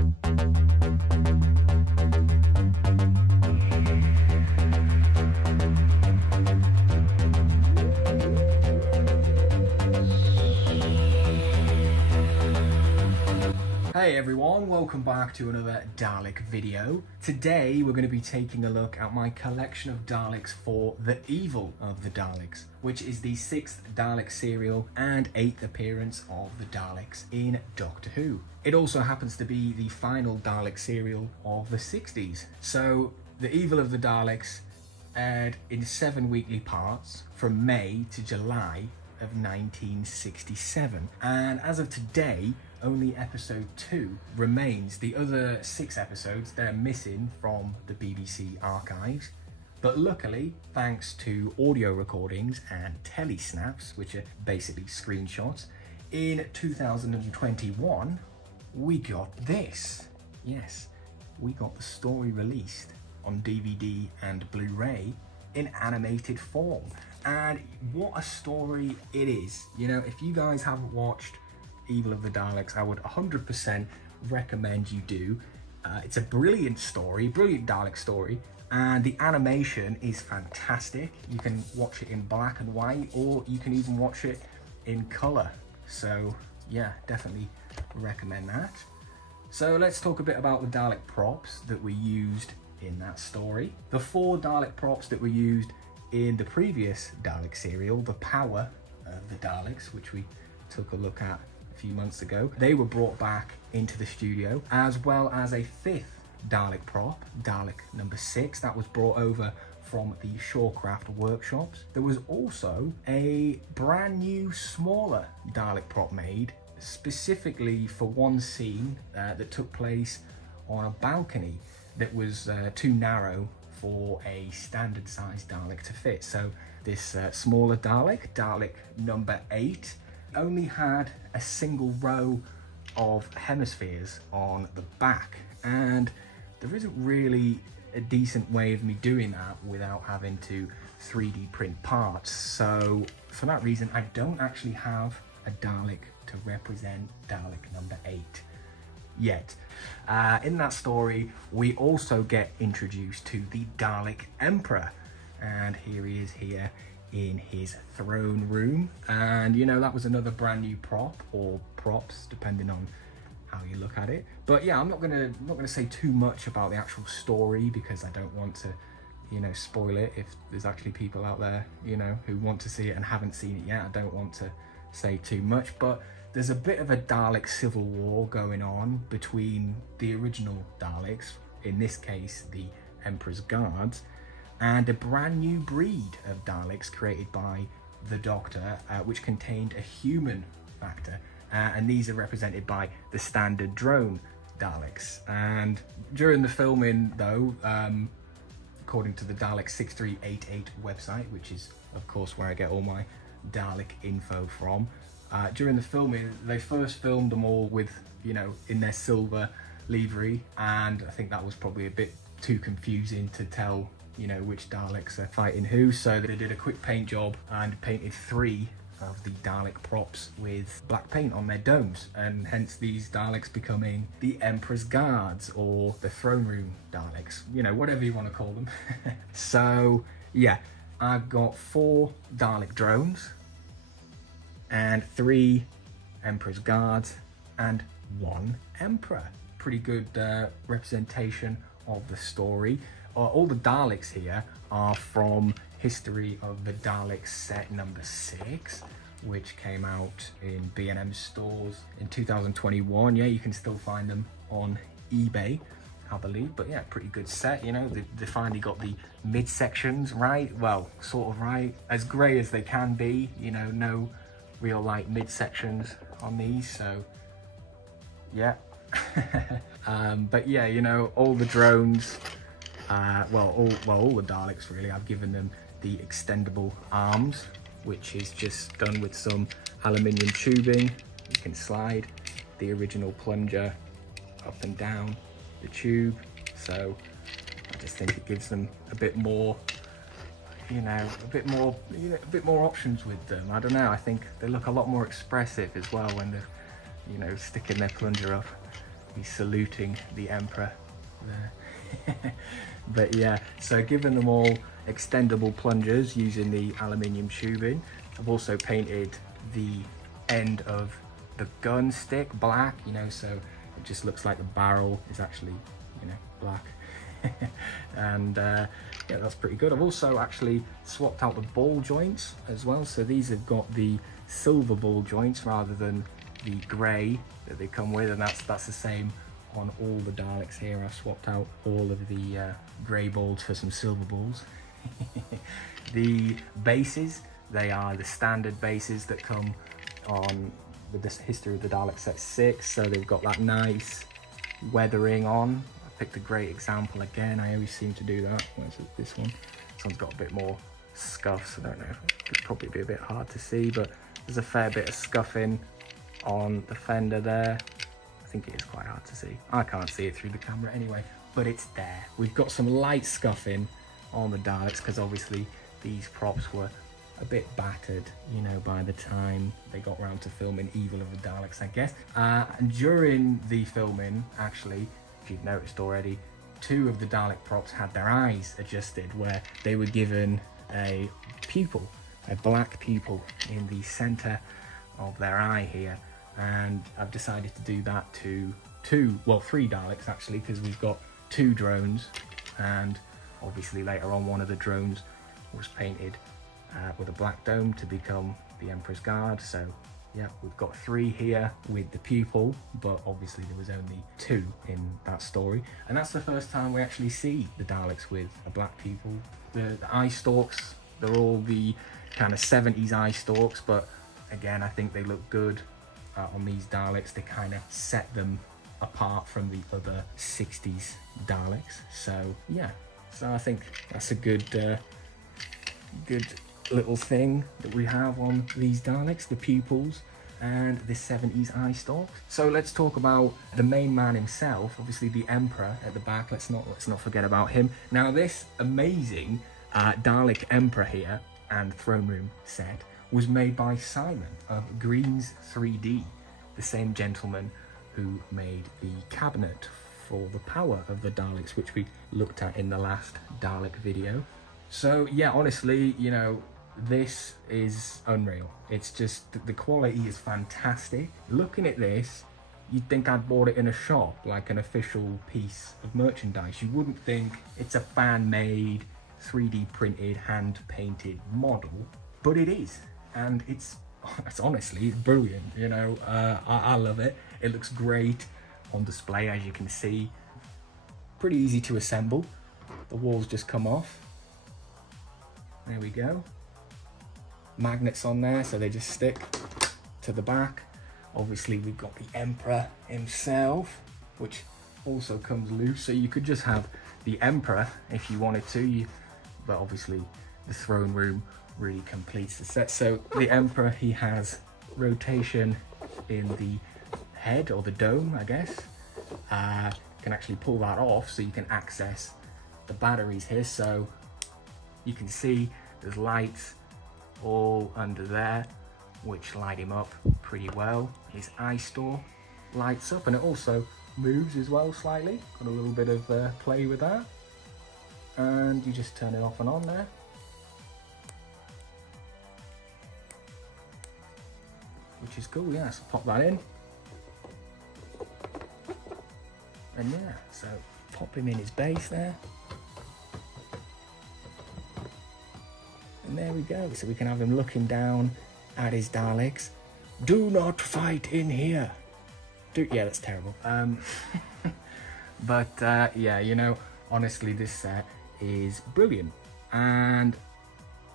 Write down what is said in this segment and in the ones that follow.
Hey everyone, welcome back to another Dalek video. Today we're going to be taking a look at my collection of Daleks for The Evil of the Daleks, which is the 6th Dalek serial and 8th appearance of the Daleks in Doctor Who. It also happens to be the final Dalek serial of the 60s. So The Evil of the Daleks aired in 7 weekly parts from May to July of 1967, and as of today only episode 2 remains. The other 6 episodes, they're missing from the BBC archives, but luckily, thanks to audio recordings and telesnaps, which are basically screenshots, in 2021 we got this. Yes, we got the story released on DVD and Blu-ray in animated form. And what a story it is. You know, if you guys haven't watched Evil of the Daleks, I would 100% recommend you do. It's a brilliant story, brilliant Dalek story, and the animation is fantastic. You can watch it in black and white, or you can even watch it in color. So yeah, definitely recommend that. So let's talk a bit about the Dalek props that were used in that story. The 4 Dalek props that were used in the previous Dalek serial, the Power of the Daleks, which we took a look at a few months ago, they were brought back into the studio, as well as a 5th Dalek prop, Dalek number 6, that was brought over from the Shawcraft workshops. There was also a brand new smaller Dalek prop made specifically for one scene that took place on a balcony that was too narrow for a standard size Dalek to fit. So this smaller Dalek, Dalek number 8, only had a single row of hemispheres on the back, and there isn't really a decent way of me doing that without having to 3D print parts. So for that reason, I don't actually have a Dalek to represent Dalek number 8 yet. In that story, we also get introduced to the Dalek Emperor, and here he is here in his throne room. And you know, that was another brand new prop, or props depending on how you look at it. But yeah, I'm not gonna say too much about the actual story, because I don't want to, you know, spoil it if there's actually people out there, you know, who want to see it and haven't seen it yet. I don't want to say too much, but there's a bit of a Dalek civil war going on between the original Daleks, in this case the Emperor's Guards, and a brand new breed of Daleks created by the Doctor, which contained a human factor, and these are represented by the standard drone Daleks. And during the filming though, according to the Dalek 6388 website, which is of course where I get all my Dalek info from, during the filming, they first filmed them all with, you know, in their silver livery, and I think that was probably a bit too confusing to tell, you know, which Daleks are fighting who, so they did a quick paint job and painted 3 of the Dalek props with black paint on their domes, and hence these Daleks becoming the Emperor's Guards, or the Throne Room Daleks, you know, whatever you want to call them. So yeah, I've got 4 Dalek drones, and 3 Emperor's Guards, and 1 Emperor. Pretty good representation of the story. All the Daleks here are from History of the Daleks set number 6, which came out in B&M stores in 2021. Yeah, you can still find them on eBay, I believe. But yeah, pretty good set. You know, they finally got the midsections right. Well, sort of right. As grey as they can be, you know, no real light midsections on these, so yeah. But yeah, you know, all the drones, all the Daleks really, I've given them the extendable arms, which is just done with some aluminium tubing. You can slide the original plunger up and down the tube, so I just think it gives them a bit more, you know, a bit more options with them. I don't know, I think they look a lot more expressive as well when they're, you know, sticking their plunger up He's saluting the Emperor there. But yeah, so giving them all extendable plungers using the aluminium tubing. I've also painted the end of the gun stick black, you know, so it just looks like the barrel is actually, you know, black. And yeah, that's pretty good. I've also actually swapped out the ball joints as well, so these have got the silver ball joints rather than the grey that they come with, and that's the same on all the Daleks here. I've swapped out all of the grey balls for some silver balls. The bases, they are the standard bases that come on with this History of the Daleks set 6, so they've got that nice weathering on. I picked a great example again, I always seem to do that. Where's this one? This one's got a bit more scuffs, I don't know, it could probably be a bit hard to see, but there's a fair bit of scuffing on the fender there. I think it is quite hard to see. I can't see it through the camera anyway, but it's there. We've got some light scuffing on the Daleks because obviously these props were a bit battered, you know, by the time they got around to filming Evil of the Daleks, I guess. And during the filming, actually, if you've noticed already, 2 of the Dalek props had their eyes adjusted, where they were given a pupil, a black pupil in the center of their eye here. And I've decided to do that to 3 Daleks actually, because we've got 2 drones, and obviously later on one of the drones was painted with a black dome to become the Emperor's Guard. So yeah, we've got 3 here with the pupil, but obviously there was only 2 in that story, and that's the first time we actually see the Daleks with a black pupil. The eye stalks, they're all the kind of 70s eye stalks, but again, I think they look good on these Daleks. They kind of set them apart from the other 60s Daleks. So yeah, so I think that's a good little thing that we have on these Daleks, the pupils and the 70s eye stalk. So let's talk about the main man himself, obviously the Emperor at the back. Let's not forget about him. Now this amazing Dalek Emperor here and throne room set was made by Simon of Greens 3D, the same gentleman who made the cabinet for the power of the Daleks, which we looked at in the last Dalek video. So yeah, honestly, you know, this is unreal. It's just, the quality is fantastic. Looking at this, you'd think I'd bought it in a shop, like an official piece of merchandise. You wouldn't think it's a fan-made, 3D printed, hand-painted model, but it is. And it's honestly brilliant, you know. I love it. It looks great on display, as you can see. Pretty easy to assemble. The walls just come off. There we go. Magnets on there, so they just stick to the back. Obviously we've got the Emperor himself, which also comes loose, so you could just have the Emperor if you wanted to, but obviously the throne room really completes the set. So the Emperor, he has rotation in the head, or the dome, I guess. You can actually pull that off so you can access the batteries here. So you can see there's lights all under there which light him up pretty well. His eye store lights up, and it also moves as well slightly. Got a little bit of play with that, and you just turn it off and on there. Which is cool, yeah, so pop that in. And yeah, so pop him in his base there. And there we go, so we can have him looking down at his Daleks. Do not fight in here. Yeah, that's terrible. But yeah, you know, honestly, this set is brilliant. And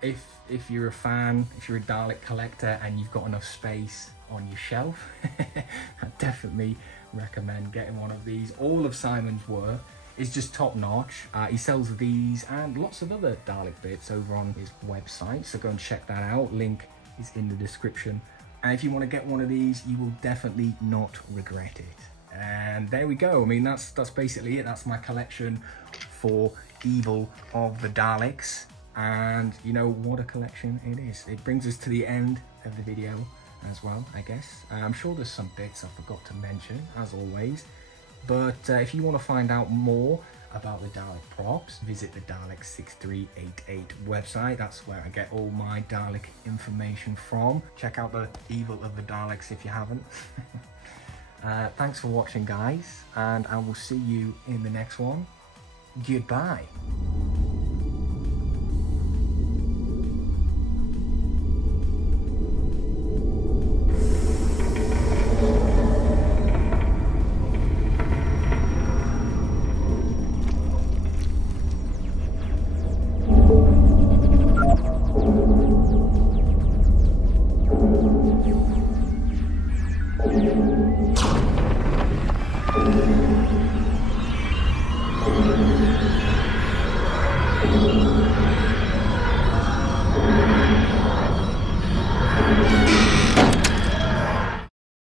if you're a fan, if you're a Dalek collector and you've got enough space on your shelf, I definitely recommend getting one of these. All of Simon's work is just top notch. He sells these and lots of other Dalek bits over on his website, so go and check that out. Link is in the description. And if you want to get one of these, you will definitely not regret it. And there we go. I mean, that's basically it. That's my collection for Evil of the Daleks. And you know what a collection it is. It brings us to the end of the video as well, I guess. I'm sure there's some bits I forgot to mention, as always. But if you want to find out more about the Dalek props, visit the Dalek 6388 website. That's where I get all my Dalek information from. Check out the Evil of the Daleks if you haven't. Thanks for watching, guys, and I will see you in the next one. Goodbye.